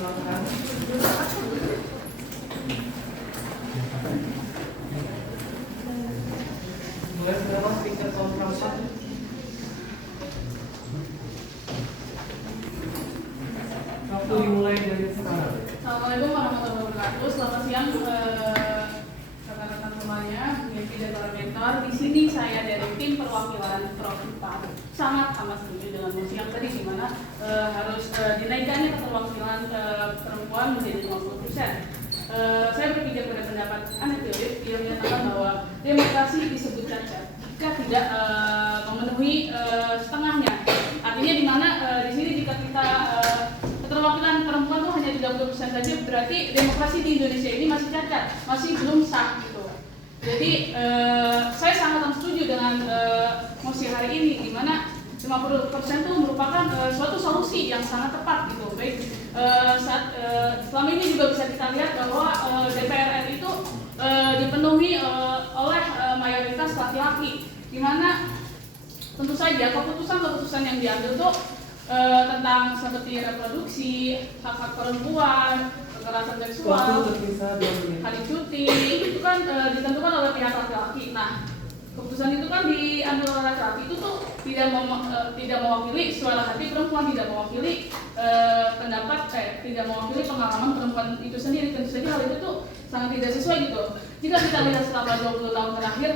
silakan. Mulai berapa speaker tahun berapa? Waktu dimulai dari sekarang. Assalamualaikum warahmatullahi wabarakatuh. Selamat siang rekan-rekan semuanya, peneliti dan koordinator. Di sini saya dari tim perwakilan Prof. sangat setuju dengan mosi yang tadi, di mana harus dinaikkannya keterwakilan perempuan menjadi 50%. Saya berpikir pada pendapat Anne Philip yang menyatakan bahwa demokrasi disebut cacat jika tidak memenuhi setengahnya. Artinya di mana di sini jika kita keterwakilan perempuan itu hanya 30% saja, berarti demokrasi di Indonesia ini masih cacat, masih belum sah gitu. Jadi saya sangat setuju dengan mosi hari ini, di mana 50% itu merupakan suatu solusi yang sangat tepat gitu. Baik selama ini juga bisa kita lihat bahwa DPR RI itu dipenuhi oleh mayoritas laki-laki, di mana tentu saja keputusan yang diambil itu tentang seperti reproduksi, hak-hak perempuan, kekerasan seksual, hari cuti, itu kan ditentukan oleh pihak laki-laki. Nah, keputusan itu kan diambil oleh laki-laki itu tuh tidak mewakili suara hati perempuan, tidak mewakili tidak mewakili pengalaman perempuan itu sendiri. Tentu saja hal itu tuh sangat tidak sesuai gitu. Jika kita lihat selama 20 tahun terakhir,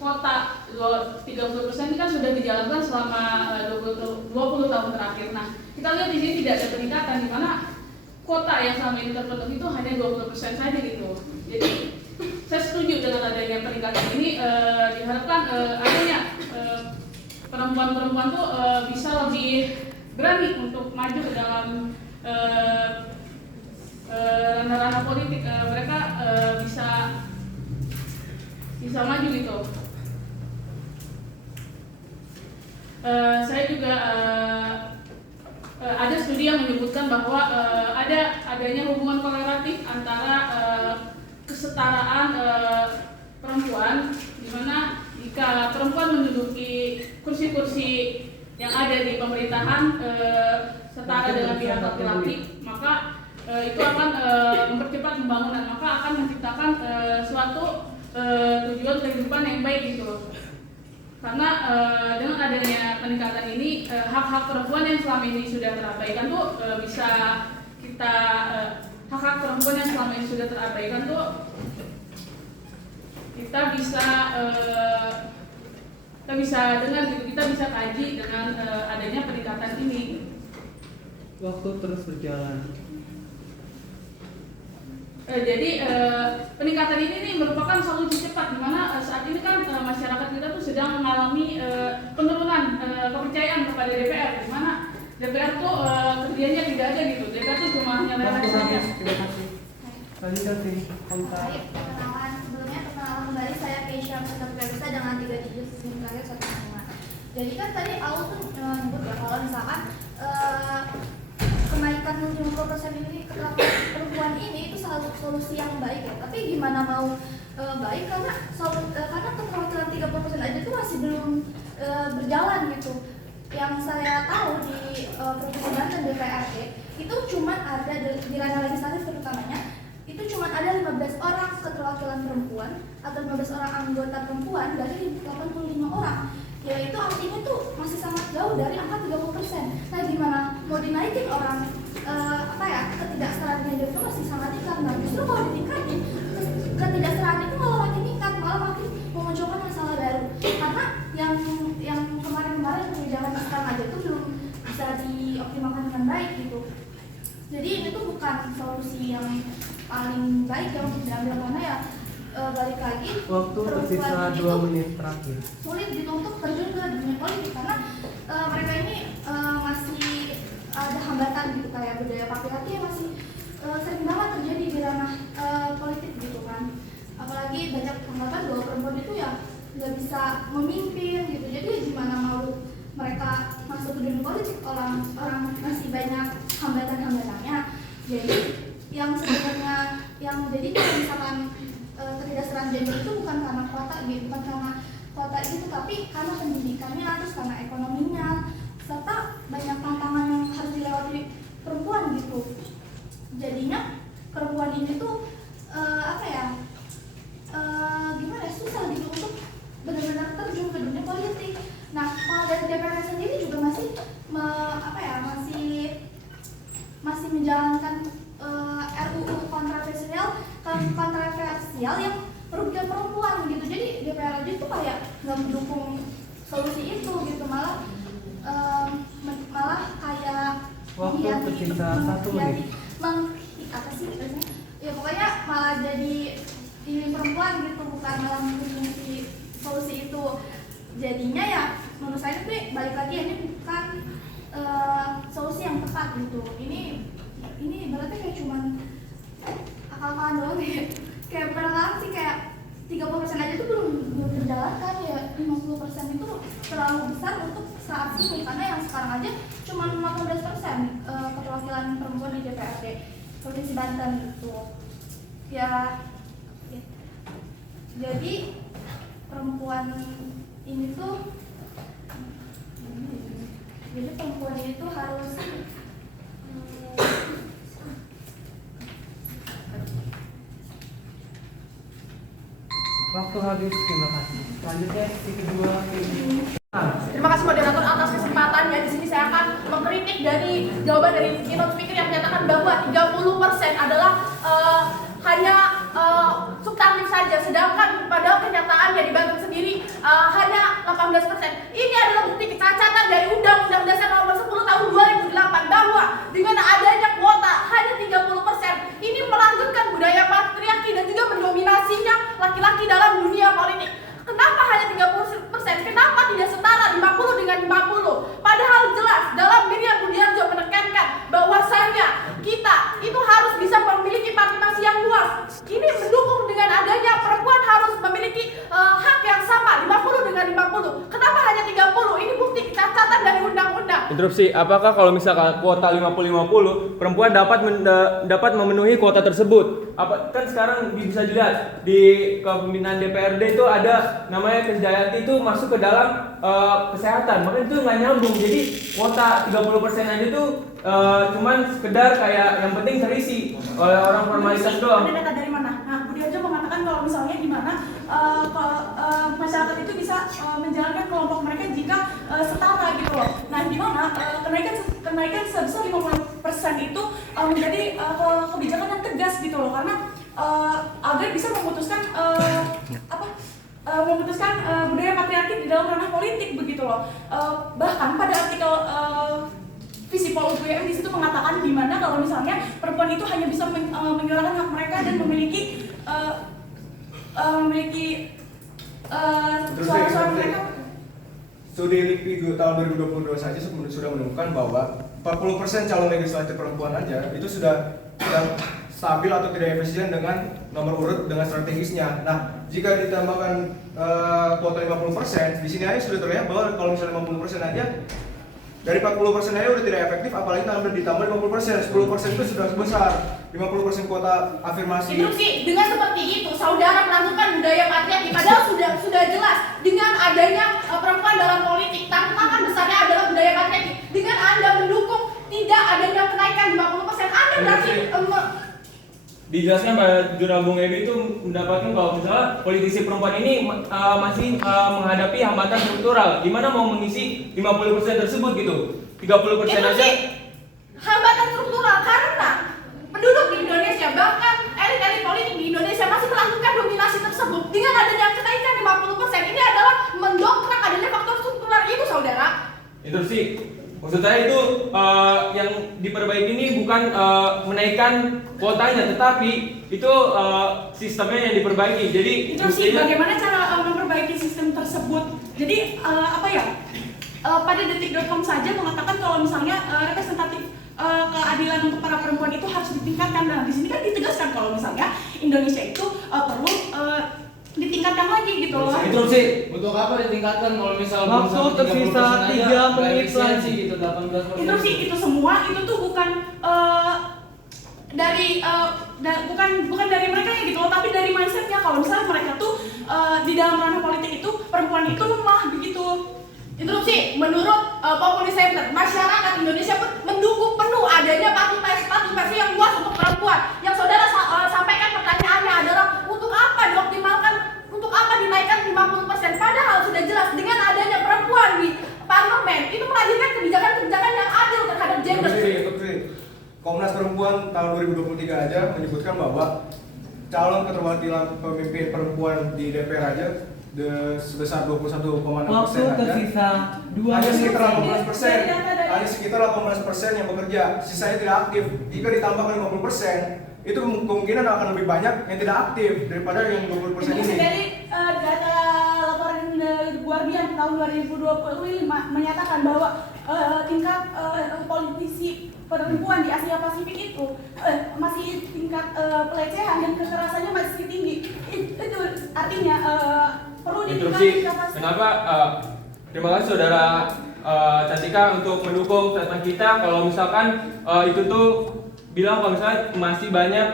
kuota 30% ini kan sudah dijalankan selama 20 tahun terakhir. Nah, kita lihat di sini tidak ada peningkatan, di mana kuota yang selama ini terpenuhi itu hanya 20% saja gitu. Jadi saya setuju dengan adanya peningkatan ini. Diharapkan adanya perempuan-perempuan tuh bisa lebih berani untuk maju ke dalam ranah-ranah politik. Mereka bisa maju gitu. Saya juga ada studi yang menyebutkan bahwa adanya hubungan korelatif antara kesetaraan perempuan, di mana jika perempuan menduduki kursi-kursi yang ada di pemerintahan setara dengan pihak laki-laki, maka itu akan mempercepat pembangunan, maka akan menciptakan suatu tujuan kehidupan yang baik gitu. Karena dengan adanya peningkatan ini, hak-hak perempuan yang selama ini sudah terabaikan tuh bisa kita hak-hak perempuan yang selama ini sudah terabaikan tuh kita bisa dengar gitu, kita bisa kaji dengan adanya peningkatan ini. Waktu terus berjalan. Jadi peningkatan ini nih merupakan solusi cepat, di mana saat ini kan masyarakat kita tuh sedang mengalami penurunan kepercayaan kepada DPR, di mana DPR tuh kerjanya tidak ada gitu. DPR tuh cuma hanya lewat saja. Terima kasih. Lanjutkan sih. Perkenalan kembali, saya Keisha Bisa dengan 3 digit SIM terakhir 105. Jadi kan tadi Aul tuh menyebut ya kalau misalkan kenaikan 50% ini keterwakilan perempuan ini itu salah satu solusi yang baik ya. Tapi gimana mau baik karena keterwakilan 30% aja itu masih belum berjalan gitu. Yang saya tahu di Provinsi Banten DPRD itu cuma ada di ranah legislatif terutamanya itu cuma ada 15 orang keterwakilan perempuan atau 15 orang anggota perempuan dari 85 orang. Ya itu artinya tuh masih sangat jauh dari angka 30%. Nah gimana mau dinaikin orang ketidaksetaraan gender itu masih sangat tinggi. Nah justru kalau ditingkatin ketidaksetaraan itu malah makin meningkat, malah makin memunculkan masalah baru. Karena yang kemarin-kemarin kebijakan sekarang aja itu belum bisa dioptimalkan dengan baik gitu. Jadi ini tuh bukan solusi yang paling baik yang untuk diambil, karena ya balik lagi waktu tersisa 2 menit terakhir. Sulit gitu untuk terjun ke dunia politik karena mereka ini masih ada hambatan gitu, kayak budaya patriarki yang masih sering banget terjadi di ranah politik gitu kan. Apalagi banyak anggapan bahwa perempuan itu ya nggak bisa memimpin gitu. Jadi gimana mau mereka masuk ke dunia politik, orang masih banyak hambatan-hambatannya. Jadi yang sebenarnya yang jadi kalau misalkan ketidaksetaraan gender itu bukan karena kuota gitu, bukan karena kuota itu, tapi karena pendidikannya, terus karena ekonominya, serta banyak tantangan yang harus dilewati menjalankan RUU kontroversial yang merugikan perempuan gitu. Jadi DPR aja tuh kayak nggak mendukung solusi itu gitu, malah kayak Waktu tersisa 1 menit. apa sih biasanya? Ya pokoknya malah jadi ini perempuan gitu, bukan malah mendukung solusi itu. Jadinya ya menurut saya tuh balik lagi ini bukan solusi yang tepat gitu. Ini berarti kayak cuman akal-akalan doang ya. Kayak bukan akal sih, kayak 30% aja tuh belum terjalankan ya. 50% itu terlalu besar untuk saat ini, karena yang sekarang aja cuma 15% keterwakilan perempuan di DPRD Provinsi Banten itu. Ya. Jadi perempuan ini tuh harus Waktu habis, terima kasih. Selanjutnya si kedua Terima kasih moderator atas kesempatannya. Di sini saya akan mengkritik dari jawaban dari keynote speaker yang menyatakan bahwa 30% adalah hanya substantif saja, sedangkan pada kenyataannya di Banten sendiri hanya 18%. Ini adalah bukti kecacatan dari Undang-Undang Dasar Nomor 10 Tahun 2008 bahwa dengan adanya kuota hanya 30%, ini melanjutkan budaya patriarki dan juga mendominasinya laki-laki dalam dunia politik. Kenapa hanya 30%? Kenapa tidak setara 50 dengan 50? Padahal jelas dalam Miriam Budiarjo menekankan bahwasanya kita itu harus bisa memiliki partisipasi yang luas. Ini mendukung dengan adanya perempuan harus memiliki hak yang sama 50 dengan 50. Kenapa hanya 30? Ini bukti kecacatan dari undang-undang. Interupsi, apakah kalau misalkan kuota 50-50 perempuan dapat memenuhi kuota tersebut? Kan sekarang bisa dilihat di kepemimpinan DPRD itu ada namanya Krisdayanti itu masuk ke dalam kesehatan, makanya itu nggak nyambung. Jadi kuota 30% aja itu cuman sekedar kayak yang penting terisi oleh orang formalitas doang. Ada data dari mana? Nah, Budiarjo mengatakan kalau misalnya di mana masyarakat itu bisa menjalankan kelompok mereka jika setara gitu loh. Nah, di mana kenaikan sebesar 50% itu menjadi kebijakan yang tegas gitu loh, karena agar bisa memutuskan budaya patriarki di dalam ranah politik begitu loh. Bahkan pada artikel Visipol UGM di situ mengatakan di mana kalau misalnya perempuan itu hanya bisa menyuarakan hak mereka dan memiliki suara-suara mereka. Studi LIPI tahun 2022 saja sudah menemukan bahwa 40% calon legislatif perempuan aja itu sudah stabil atau tidak efisien dengan nomor urut dengan strategisnya. Nah, jika ditambahkan kuota 50%, di sini aja sudah terlihat bahwa kalau misalnya 50% aja dari 40% aja udah tidak efektif, apalagi kalau ditambah 50%, 10% itu sudah besar. 50% kuota afirmasi. Itu sih, dengan seperti itu saudara melanjutkan budaya patriarki, padahal sudah jelas dengan adanya perempuan dalam politik, tantangan besarnya adalah budaya patriarki. Dengan Anda mendukung tidak adanya kenaikan 50%, Anda berarti Dijelaskan pada jurnal Bung Ebi itu mendapatkan kalau misalnya politisi perempuan ini masih menghadapi hambatan struktural. Gimana mau mengisi 50% tersebut gitu? 30% aja. sih hambatan struktural karena penduduk di Indonesia, bahkan elit-elit politik di Indonesia masih melakukan dominasi tersebut. Dengan adanya kenaikan 50%, ini adalah mendongkrak adanya faktor struktural itu, saudara. Itu sih. Maksud saya itu yang diperbaiki ini bukan menaikkan kuotanya, tetapi itu sistemnya yang diperbaiki. Jadi itu sih bagaimana cara memperbaiki sistem tersebut. Jadi pada detik.com saja mengatakan kalau misalnya representatif keadilan untuk para perempuan itu harus ditingkatkan. Nah, di sini kan ditegaskan kalau misalnya Indonesia itu perlu ditingkatkan lagi gitu loh. Itu sih. Untuk apa ditingkatkan kalau misal waktu tersisa 3 menit lagi gitu 18%. Itu sih, itu semua itu tuh bukan bukan dari mereka ya gitu loh, tapi dari mindsetnya kalau misalnya mereka tuh di dalam ranah politik itu perempuan itu lemah begitu. Itu sih menurut Populi Center, masyarakat Indonesia pun mendukung penuh adanya partisipasi yang luas untuk perempuan. Yang saudara sampaikan pertanyaannya adalah untuk apa dioptimalkan, untuk apa dinaikkan 50%? Padahal sudah jelas dengan adanya perempuan di parlemen itu melahirkan kebijakan-kebijakan yang adil terhadap gender. Komnas Perempuan tahun 2023 aja menyebutkan bahwa calon keterwakilan pemimpin perempuan di DPR aja sebesar 21,6% Waktu aja. tersisa 2 Hanya sekitar menit. 18%. Hanya sekitar 18% yang bekerja, sisanya tidak aktif. Jika ditambahkan 50%, itu kemungkinan akan lebih banyak yang tidak aktif daripada yang 20% Ini ini. dari data laporan Guardian tahun 2025 menyatakan bahwa tingkat politisi perempuan di Asia Pasifik itu masih tingkat pelecehan dan kekerasannya masih tinggi. Itu artinya perlu Interupsi. ditingkatkan kapasitas. Kenapa? Terima kasih saudara Cantika untuk mendukung statement kita. Kalau misalkan itu tuh bilang kalau misalnya masih banyak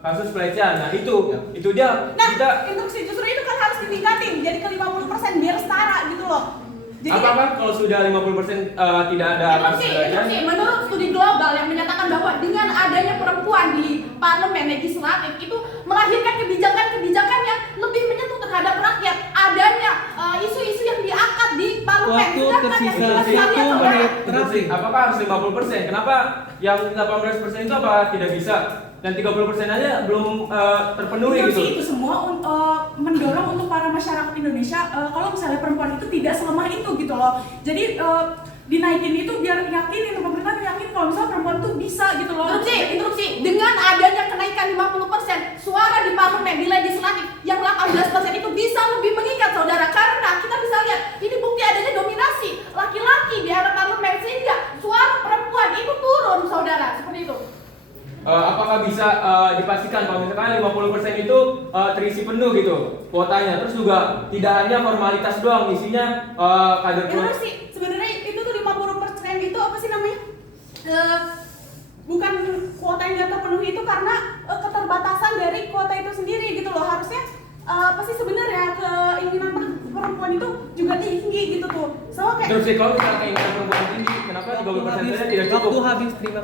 kasus pelecehan. Nah itu dia Nah, kita. instruksi justru itu kan harus ditingkatin jadi ke 50% biar setara gitu loh. Jadi Apakah kalau sudah 50% tidak ada kasus pelecehan? Menurut studi global yang menyatakan bahwa dengan adanya perempuan di parlemen legislatif itu melahirkan kebijakan-kebijakan yang lebih menyentuh terhadap rakyat. Adanya isu-isu yang diangkat di parlemen. Waktu Sedangkan tersisa yang kita lihat, 1 saudara, menit. Interupsi. Apakah harus 50%? Kenapa yang 18% itu apa tidak bisa? Dan 30% aja belum terpenuhi itu gitu. sih itu semua mendorong untuk para masyarakat Indonesia kalau misalnya perempuan itu tidak selemah itu gitu loh. Jadi dinaikin itu biar yakinin pemerintah yakin kalau misalnya perempuan itu bisa gitu loh. Interupsi. Dengan adanya kenaikan 50% suara di parlemen, di legislatif yang 18% itu bisa lebih mengikat saudara. Karena kita bisa lihat ini bukti adanya dominasi laki-laki di area parlemen sehingga suara perempuan itu turun saudara. Seperti itu. Apakah bisa dipastikan kalau misalkan 50% itu terisi penuh gitu kuotanya, terus juga tidak hanya formalitas doang, isinya kader Benar sih, sebenarnya itu tuh 50% itu apa sih namanya? Bukan kuota yang nggak terpenuhi itu karena keterbatasan dari kuota itu sendiri gitu loh. Harusnya apa sih sebenarnya keinginan perempuan itu juga tinggi gitu tuh. Sama kayak terus kalau misalkan keinginan perempuan tinggi, kenapa 30% saja tidak cukup? Waktu habis. Terima